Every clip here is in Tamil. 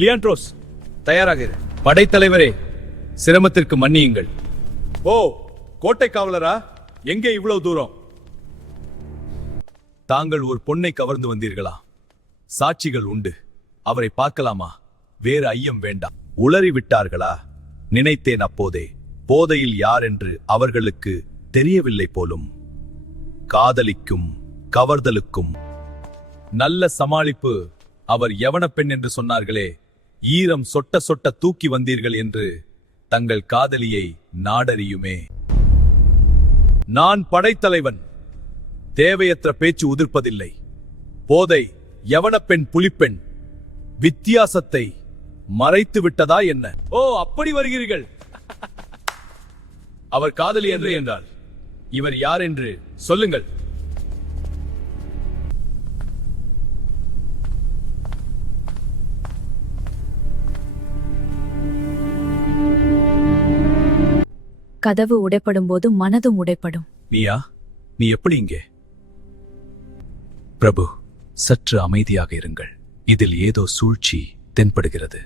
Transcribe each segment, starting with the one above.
லியாண்ட்ரோஸ், தயாராக இரு. படைத்தலைவரே, சிரமத்திற்கு மன்னியுங்கள். ஓ, கோட்டை காவலரா? எங்கே இவ்வளவு தூரம்? தாங்கள் ஒரு பொண்ணை கவர்ந்து வந்தீர்களா? சாட்சிகள் உண்டு. அவரை பார்க்கலாமா? வேறு ஐயம் வேண்டாம். உளறி விட்டார்களா? நினைத்தேன் அப்போதே. போதையில் யார் என்று அவர்களுக்கு தெரியவில்லை போலும். காதலிக்கும் கவர்தலுக்கும் நல்ல சமாளிப்பு. அவர் யவன பெண் என்று சொன்னார்களே, ஈரம் சொட்ட சொட்ட தூக்கி வந்தீர்கள் என்று தங்கள் காதலியை நாடறியுமே. நான் படைத்தலைவன். தேவையற்ற பேச்சு உதிர்ப்பதில்லை. போதை, யவன பெண், புலிப்பெண், வித்தியாசத்தை மறைத்து விட்டதா என்ன? ஓ, அப்படி வருகிறீர்கள். அவர் காதலி என்று என்றால் இவர் யார் என்று சொல்லுங்கள். கதவு உடைப்படும் போது மனதும் உடைப்படும். நீயா? நீ எப்படி இங்கே? பிரபு, சற்று அமைதியாக இருங்கள். இதில் ஏதோ சூழ்ச்சி தென்படுகிறது.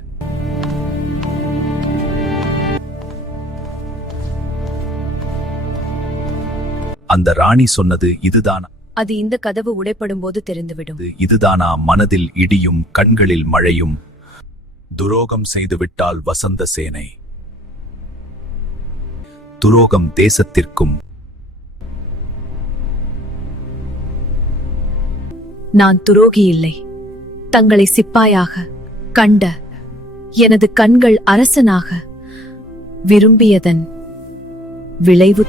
அந்த ராணி சொன்னது இதுதானா? அது இந்த கதவு உடைப்படும் போது தெரிந்துவிடும். இதுதானா? மனதில் இடியும் கண்களில் மழையும். துரோகம் செய்துவிட்டால் வசந்த சேனை. துரோகம் தேசத்திற்கும். நான் துரோகி இல்லை. தங்களை சிப்பாயாக கண்ட எனது கண்கள் அரசனாக விரும்பியதன் விளைவு.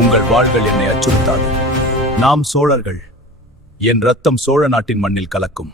உங்கள் வாள்கள் என்னை அச்சுறுத்தாது. நாம் சோழர்கள். என் ரத்தம் சோழ நாட்டின் மண்ணில் கலக்கும்.